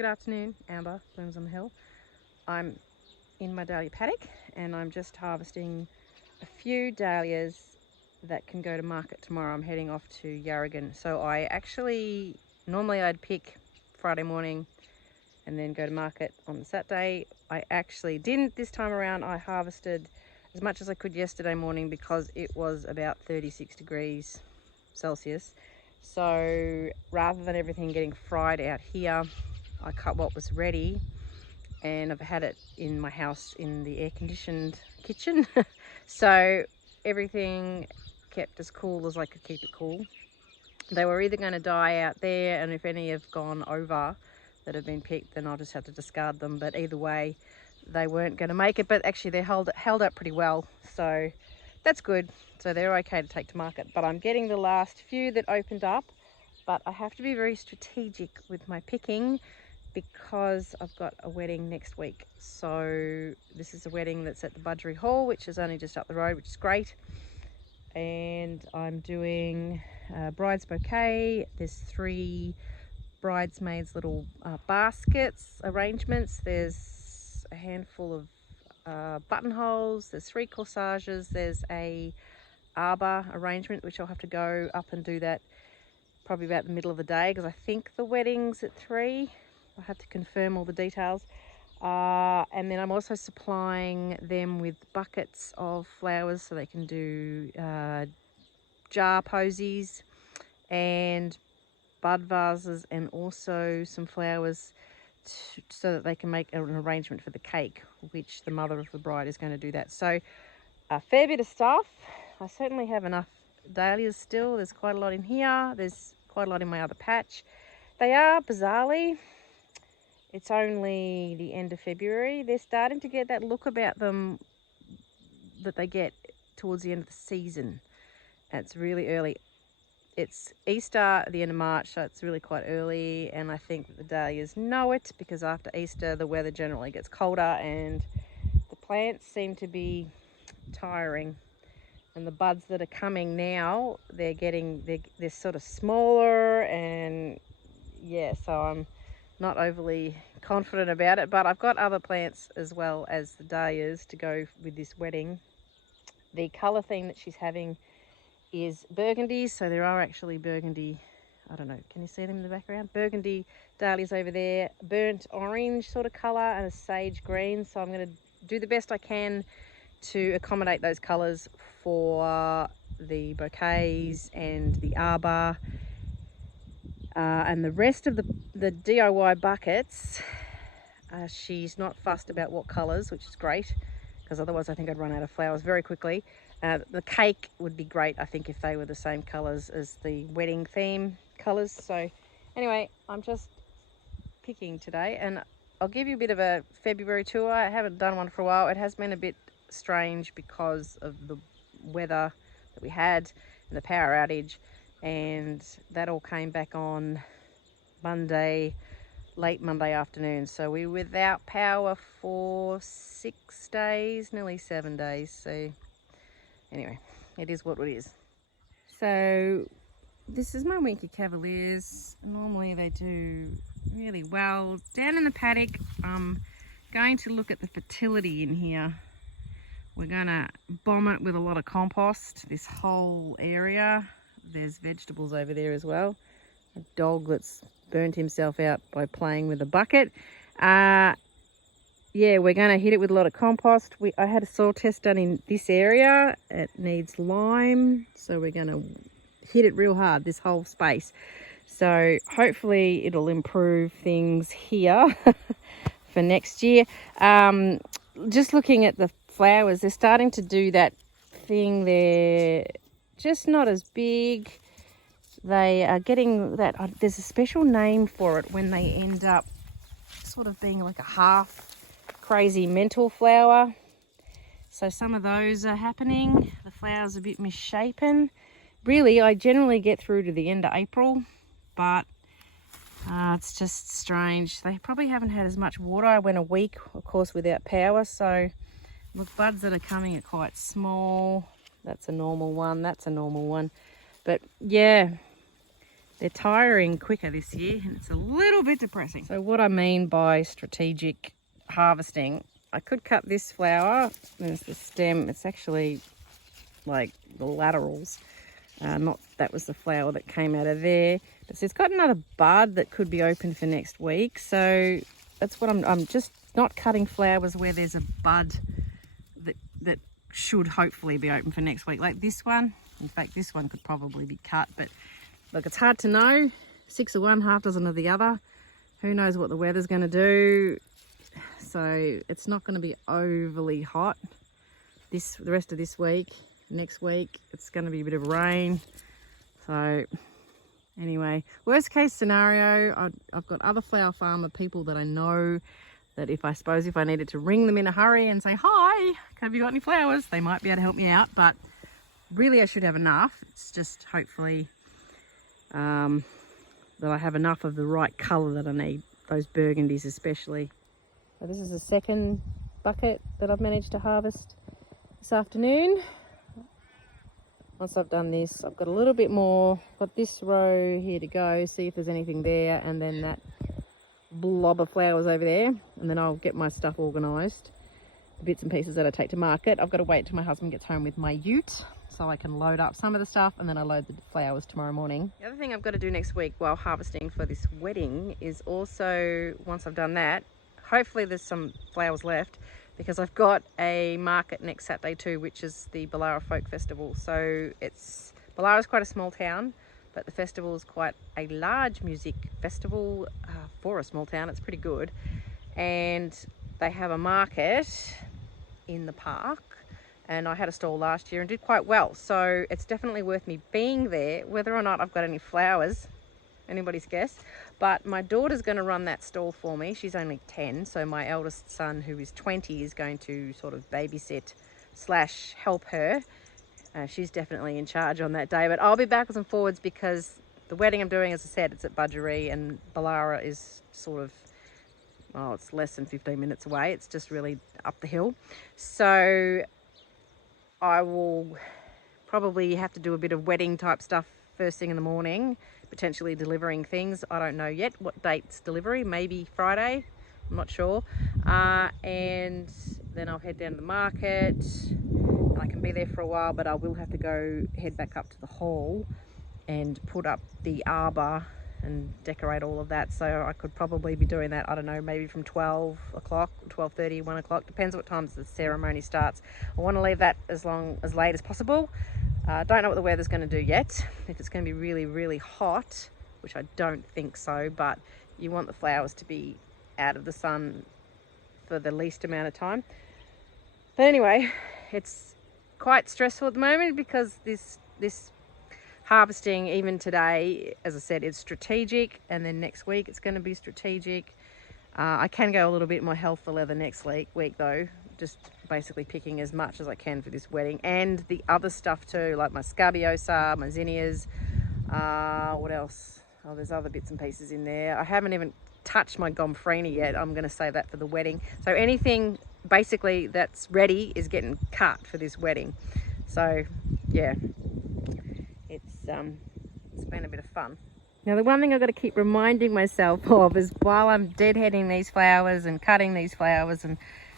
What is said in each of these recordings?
Good afternoon, Amber, Blooms on the Hill. I'm in my dahlia paddock and I'm just harvesting a few dahlias that can go to market tomorrow. I'm heading off to Yarragon. So normally I'd pick Friday morning and then go to market on the Saturday. I actually didn't this time around. I harvested as much as I could yesterday morning because it was about 36 degrees Celsius. So rather than everything getting fried out here, I cut what was ready, and I've had it in my house in the air-conditioned kitchen. So everything kept as cool as I could keep it cool. They were either going to die out there, and if any have gone over that have been picked, then I'll just have to discard them. But either way, they weren't going to make it. But actually they held up pretty well, so that's good. So they're okay to take to market. But I'm getting the last few that opened up, but I have to be very strategic with my picking because I've got a wedding next week. So this is a wedding that's at the Budgery Hall, which is only just up the road, which is great. And I'm doing a bride's bouquet. There's 3 bridesmaids little baskets arrangements. There's a handful of buttonholes. There's 3 corsages. There's a arbor arrangement, which I'll have to go up and do that probably about the middle of the day, because I think the wedding's at 3. I have to confirm all the details. And then I'm also supplying them with buckets of flowers so they can do jar posies and bud vases, and also some flowers so that they can make an arrangement for the cake, which the mother of the bride is going to do that. So a fair bit of stuff. I certainly have enough dahlias still. There's quite a lot in here. There's quite a lot in my other patch. They are, bizarrely, it's only the end of February. They're starting to get that look about them that they get towards the end of the season. And it's really early. It's Easter at the end of March, so it's really quite early, and I think that the dahlias know it, because after Easter the weather generally gets colder and the plants seem to be tiring. And the buds that are coming now, they're sort of smaller, and yeah, so I'm not overly confident about it. But I've got other plants as well as the dahlias to go with this wedding. The colour theme that she's having is burgundy, so there are actually burgundy, I don't know, can you see them in the background? Burgundy dahlias over there, burnt orange sort of colour, and a sage green. So I'm going to do the best I can to accommodate those colours for the bouquets and the arbor. And the rest of the DIY buckets, she's not fussed about what colours, which is great, because otherwise I think I'd run out of flowers very quickly. The cake would be great, I think, if they were the same colours as the wedding theme colours. So anyway, I'm just picking today, and I'll give you a bit of a February tour. I haven't done one for a while. It has been a bit strange because of the weather that we had and the power outage, and that all came back on Monday, late Monday afternoon. So we were without power for 6 days, nearly 7 days. So anyway, it is what it is. So this is my Winky Cavaliers. Normally they do really well. Down in the paddock, I'm going to look at the fertility in here. We're going to bomb it with a lot of compost, this whole area. There's vegetables over there as well. A dog that's burnt himself out by playing with a bucket. Yeah, we're going to hit it with a lot of compost. I had a soil test done in this area. It needs lime, so we're going to hit it real hard, this whole space. So hopefully it'll improve things here for next year. Just looking at the flowers, they're starting to do that thing. They're just not as big. They are getting that, there's a special name for it when they end up sort of being like a half crazy mental flower. So some of those are happening. The flower's a bit misshapen. Really, I generally get through to the end of April, but it's just strange. They probably haven't had as much water. I went a week, of course, without power. So look, buds that are coming are quite small. That's a normal one. That's a normal one. But yeah, they're tiring quicker this year, and it's a little bit depressing. So what I mean by strategic harvesting, I could cut this flower. There's the stem. It's actually like the laterals. Not that was the flower that came out of there. But so it's got another bud that could be open for next week. So that's what I'm just not cutting flowers where there's a bud that should hopefully be open for next week. Like this one. In fact, this one could probably be cut. But look, it's hard to know. 6 of one, half dozen of the other. Who knows what the weather's going to do. So it's not going to be overly hot the rest of this week. Next week it's going to be a bit of rain. So anyway, worst case scenario, I've got other flower farmer people that I know that if I needed to ring them in a hurry and say, hi, have you got any flowers, they might be able to help me out. But really I should have enough. It's just hopefully that I have enough of the right colour that I need, those burgundies especially. So this is the second bucket that I've managed to harvest this afternoon. Once I've done this, I've got a little bit more, got this row here to go, see if there's anything there, and then that blob of flowers over there, and then I'll get my stuff organised, the bits and pieces that I take to market. I've got to wait till my husband gets home with my ute so I can load up some of the stuff, and then I load the flowers tomorrow morning. The other thing I've got to do next week while harvesting for this wedding is also, once I've done that, hopefully there's some flowers left, because I've got a market next Saturday too, which is the Ballara Folk Festival. So Ballara's quite a small town, but the festival is quite a large music festival for a small town. It's pretty good. And they have a market in the park, and I had a stall last year and did quite well. So it's definitely worth me being there. Whether or not I've got any flowers, anybody's guess. But my daughter's going to run that stall for me. She's only 10, so my eldest son, who is 20, is going to sort of babysit / help her. She's definitely in charge on that day. But I'll be backwards and forwards because the wedding I'm doing, as I said, it's at Budgeree, and Ballara is sort of, oh, it's less than 15 minutes away. It's just really up the hill. So I will probably have to do a bit of wedding type stuff first thing in the morning, potentially delivering things. I don't know yet what date's delivery, maybe Friday, I'm not sure. And then I'll head down to the market, and I can be there for a while, but I will have to head back up to the hall and put up the arbor and decorate all of that. So I could probably be doing that, I don't know, maybe from 12 o'clock, 12:30, 1 o'clock, depends what time the ceremony starts. I want to leave that as late as possible. Don't know what the weather's going to do yet. If it's going to be really, really hot, which I don't think so, but you want the flowers to be out of the sun for the least amount of time. But anyway, it's quite stressful at the moment because this harvesting, even today, as I said, it's strategic, and then next week it's going to be strategic. I can go a little bit more health for leather next week though, just basically picking as much as I can for this wedding, and the other stuff too, like my scabiosa, my zinnias, what else? Oh, there's other bits and pieces in there. I haven't even touched my gomphrena yet. I'm going to save that for the wedding. So anything basically that's ready is getting cut for this wedding. So yeah, it's been a bit of fun. Now the one thing I've got to keep reminding myself of is while I'm deadheading these flowers and cutting these flowers, and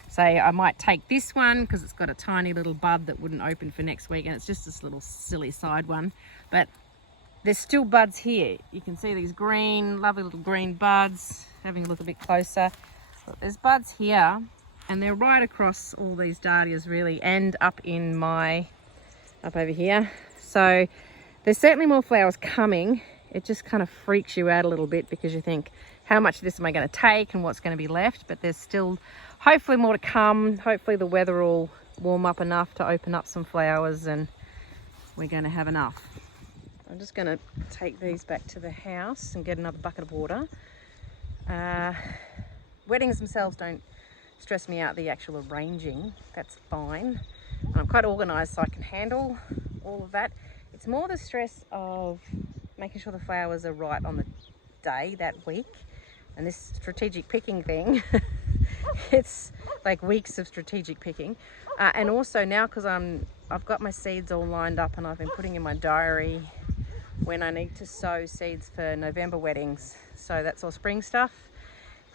say I might take this one because it's got a tiny little bud that wouldn't open for next week, and it's just this little silly side one, but there's still buds here. You can see these green, lovely little green buds. Having a look a bit closer, look, there's buds here, and they're right across all these dahlias really, and up over here. So there's certainly more flowers coming. It just kind of freaks you out a little bit because you think, how much of this am I going to take and what's going to be left? But there's still hopefully more to come. Hopefully the weather will warm up enough to open up some flowers, and we're going to have enough. I'm just going to take these back to the house and get another bucket of water. Weddings themselves don't stress me out, the actual arranging, that's fine. And I'm quite organised, so I can handle all of that. It's more the stress of making sure the flowers are right on the day that week, and this strategic picking thing it's like weeks of strategic picking, and also now because I've got my seeds all lined up and I've been putting in my diary when I need to sow seeds for November weddings. So that's all spring stuff,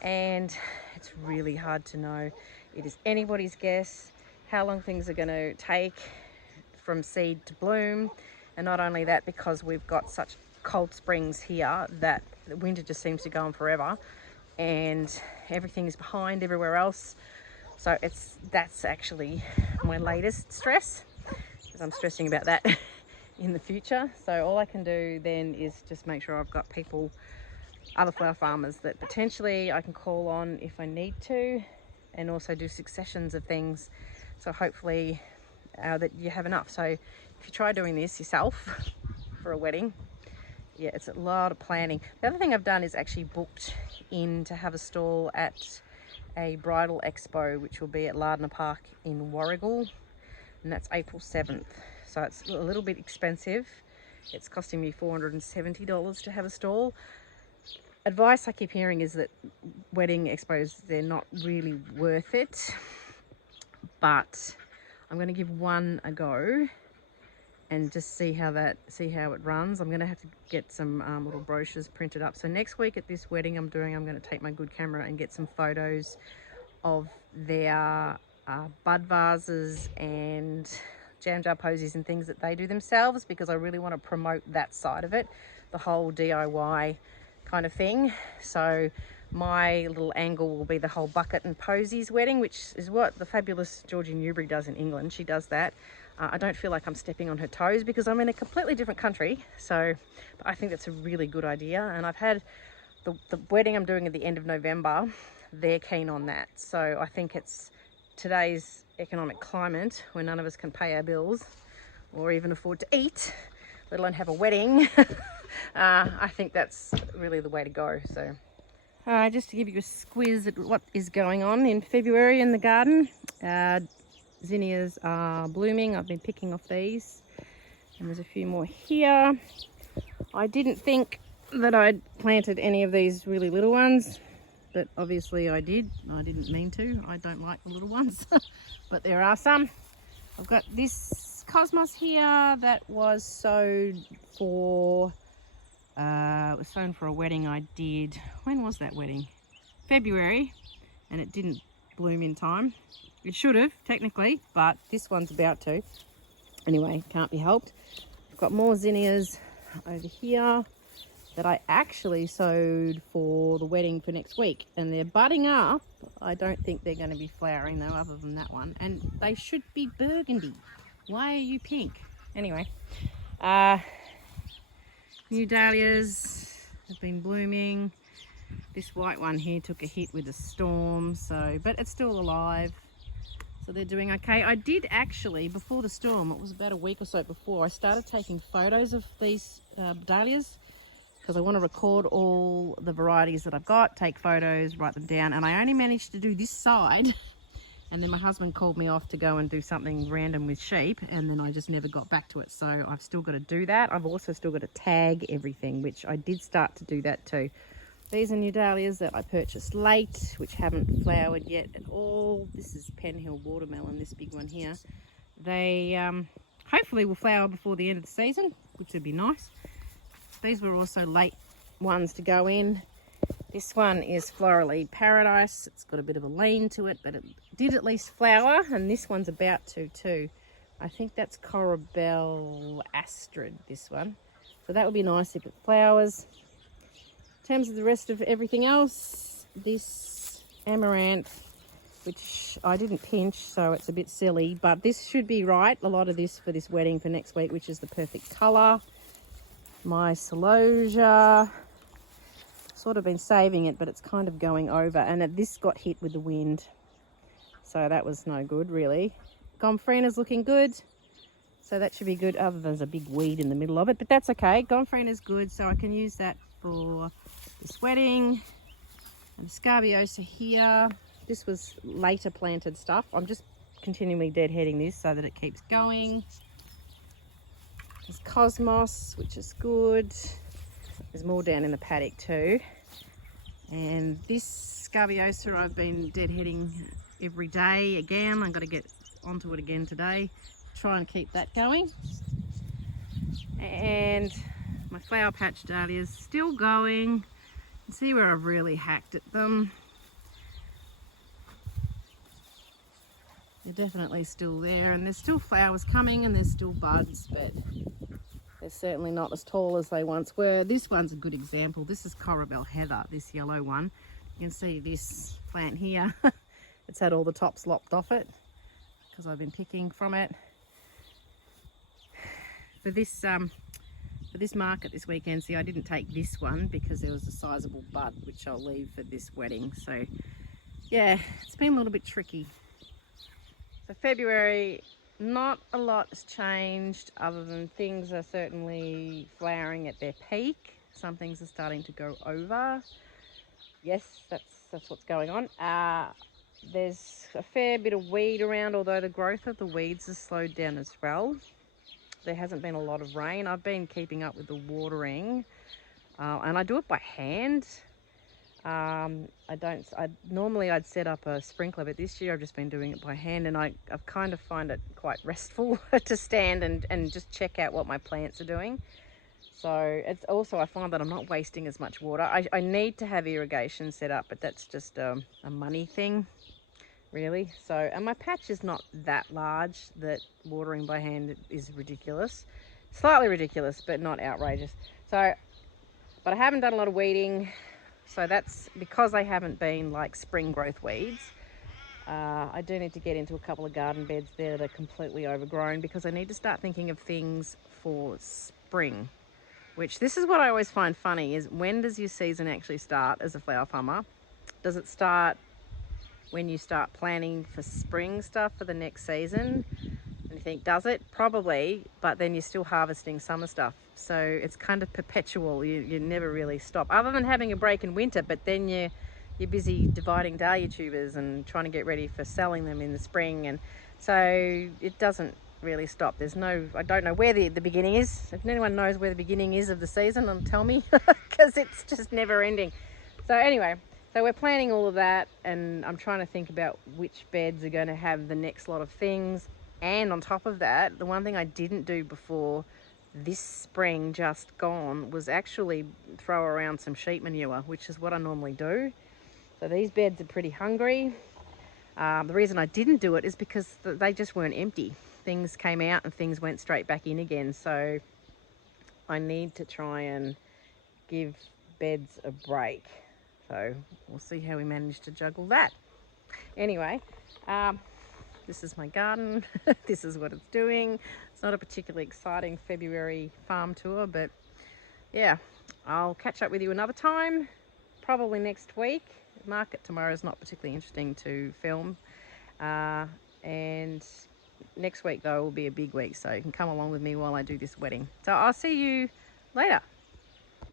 and it's really hard to know. It is anybody's guess how long things are going to take from seed to bloom. And not only that, because we've got such cold springs here that the winter just seems to go on forever, and everything is behind everywhere else. So that's actually my latest stress, because I'm stressing about that in the future. So all I can do then is just make sure I've got people, other flower farmers, that potentially I can call on if I need to, and also do successions of things. So hopefully that you have enough. So if you try doing this yourself for a wedding, yeah, it's a lot of planning. The other thing I've done is actually booked in to have a stall at a bridal expo, which will be at Lardner Park in Warragul, and that's April 7th. So it's a little bit expensive. It's costing me $470 to have a stall. Advice I keep hearing is that wedding expos, they're not really worth it, but I'm going to give one a go and just see how it runs. I'm going to have to get some little brochures printed up. So next week at this wedding I'm going to take my good camera and get some photos of their bud vases and jam jar posies and things that they do themselves, because I really want to promote that side of it, the whole DIY kind of thing. So my little angle will be the whole bucket and posies wedding, which is what the fabulous Georgie Newbury does in England. She does that. I don't feel like I'm stepping on her toes because I'm in a completely different country. So I think that's a really good idea. And I've had the wedding I'm doing at the end of November, they're keen on that. So I think it's today's economic climate, where none of us can pay our bills or even afford to eat, let alone have a wedding. I think that's really the way to go. So just to give you a squiz at what is going on in February in the garden. Zinnias are blooming. I've been picking off these, and there's a few more here. I didn't think that I'd planted any of these really little ones, but obviously I did. I didn't mean to. I don't like the little ones, but there are some. I've got this cosmos here that was sowed for it was sown for a wedding I did. When was that wedding? February, and it didn't bloom in time. It should have, technically, but this one's about to. Anyway, can't be helped. I've got more zinnias over here that I actually sowed for the wedding for next week, and they're budding up. I don't think they're going to be flowering though, other than that one, and they should be burgundy. Why are you pink? Anyway, new dahlias have been blooming. This white one here took a hit with a storm, but it's still alive. So they're doing okay. I did actually, before the storm, it was about a week or so before, I started taking photos of these dahlias, because I want to record all the varieties that I've got, take photos, write them down, and I only managed to do this side, and then my husband called me off to go and do something random with sheep, and then I just never got back to it. So I've still got to do that. I've also still got to tag everything, which I did start to do that too. These are new dahlias that I purchased late, which haven't flowered yet at all. This is Penhill watermelon, this big one here. They hopefully will flower before the end of the season, which would be nice. These were also late ones to go in. This one is Florally Paradise. It's got a bit of a lean to it, but it did at least flower, and this one's about to too. I think that's Corabelle Astrid, this one. So that would be nice if it flowers. In terms of the rest of everything else, this amaranth, which I didn't pinch, so it's a bit silly, but this should be right. A lot of this for this wedding for next week, which is the perfect colour. My celosia, sort of been saving it, but it's kind of going over, and this got hit with the wind, so that was no good really. Gomphrina's looking good, so that should be good, other than there's a big weed in the middle of it, but that's okay. Gomphrina's good, so I can use that for this wedding. And Scabiosa here, this was later planted stuff. I'm just continually deadheading this so that it keeps going. There's Cosmos, which is good. There's more down in the paddock too. And this Scabiosa I've been deadheading every day again. I've got to get onto it again today. Try and keep that going. And My flower patch dahlias still going. You can see where I've really hacked at them. They're definitely still there, and there's still flowers coming and there's still buds, but they're certainly not as tall as they once were. This one's a good example. This is Corabelle Heather, this yellow one. You can see this plant here. It's had all the tops lopped off it because I've been picking from it. For this market this weekend, see, I didn't take this one because there was a sizable bud, which I'll leave for this wedding. So yeah, it's been a little bit tricky. So February, not a lot has changed other than things are certainly flowering at their peak. Some things are starting to go over. Yes, that's what's going on. There's a fair bit of weed around, although the growth of the weeds has slowed down as well. There hasn't been a lot of rain. I've been keeping up with the watering, and I do it by hand. Normally I'd set up a sprinkler, but this year I've just been doing it by hand, and I've kind of find it quite restful to stand and just check out what my plants are doing. So it's also, I find that I'm not wasting as much water. I need to have irrigation set up, but that's just a money thing, really. So, and my patch is not that large that watering by hand is ridiculous. Slightly ridiculous, but not outrageous. So, but I haven't done a lot of weeding. So that's because I haven't been like spring growth weeds. I do need to get into a couple of garden beds there that are completely overgrown, because I need to start thinking of things for spring. Which, this is what I always find funny, is when does your season actually start as a flower farmer? Does it start when you start planning for spring stuff for the next season? And you think, does it? Probably, but then you're still harvesting summer stuff. So it's kind of perpetual. You never really stop, other than having a break in winter, but then you're busy dividing dahlia tubers and trying to get ready for selling them in the spring. And so it doesn't really stop. I don't know where the beginning is. If anyone knows where the beginning is of the season, then tell me, because it's just never ending. So anyway, so we're planning all of that, and I'm trying to think about which beds are going to have the next lot of things. And on top of that, the one thing I didn't do before this spring just gone was actually throw around some sheep manure, which is what I normally do. So these beds are pretty hungry. The reason I didn't do it is because they just weren't empty. Things came out and things went straight back in again. So I need to try and give beds a break. So we'll see how we manage to juggle that. Anyway, this is my garden. This is what it's doing. It's not a particularly exciting February farm tour, but yeah, I'll catch up with you another time, probably next week. Market tomorrow is not particularly interesting to film. And next week, though, will be a big week, so you can come along with me while I do this wedding. So I'll see you later.